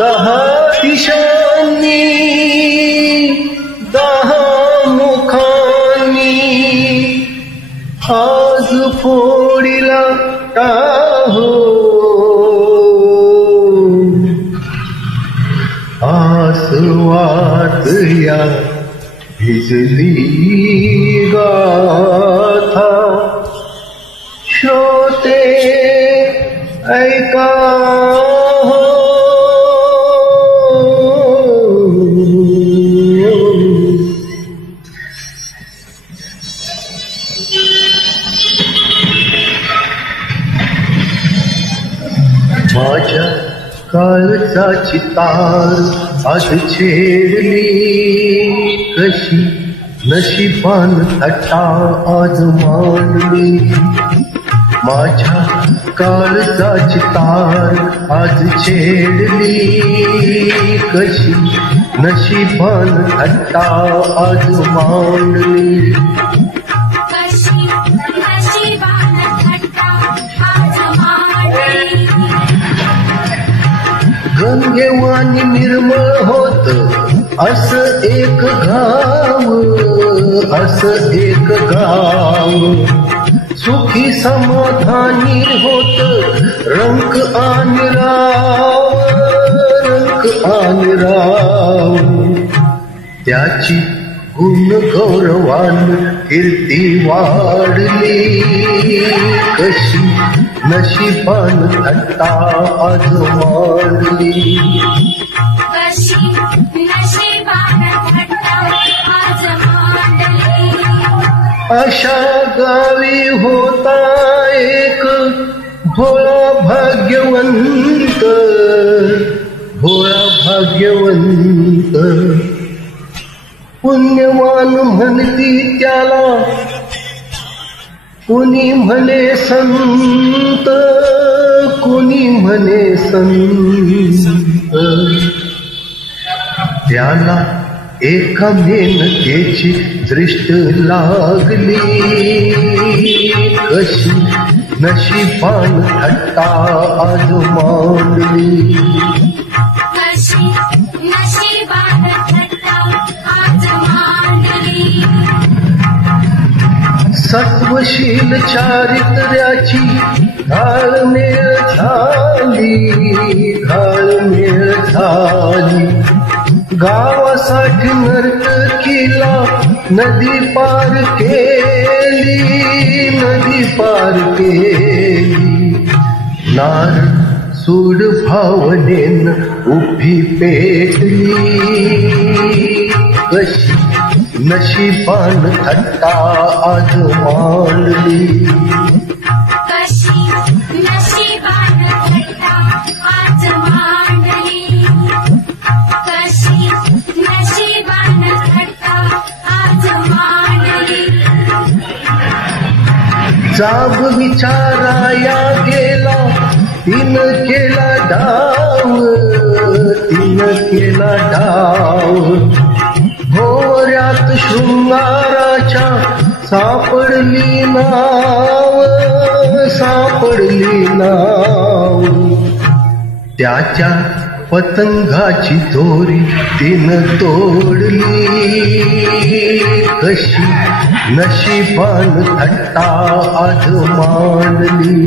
दहा दिशांनी दहा मुखांनी आज फोडीला टाहो आसवात या भिजली गाथा श्रोते ऐका माझ्या काळजाची तार आज छेडली कशी नशिबान थट्टा आज मांडली माझ्या काळजाची तार आज छेडली कशी नशिबान थट्टा आज मांडली गंगेवानी निर्मळ होत असं एक गाव सुखी समाधानी होत रंक आणि राव त्याची गुण गौरवान कीर्ती वाढली कशी नशिबान थट्टा आज मांडली अशा गावी होता एक भोळा भाग्यवंत पुण्यवान म्हणती त्याला कुणी म्हणे संत त्याला एका मेनकेची दृष्ट लागली कशी नशिबान थट्टा आज मांडली सत्वशील चारित्र्याची घाळमेळ झाली गावासाठी नर्तकीला नदी पार केली नार सूड भावनेन उभी पेटली कशी नशिबान थट्टा आज मांडली जाब विचाराया गेला तिन केला डाव भोवऱ्यात शृंगाराच्या सापडली नाव त्याच्या पतंगाची दोरी तिनं तोडली कशी नशिबान थट्टा आज मांडली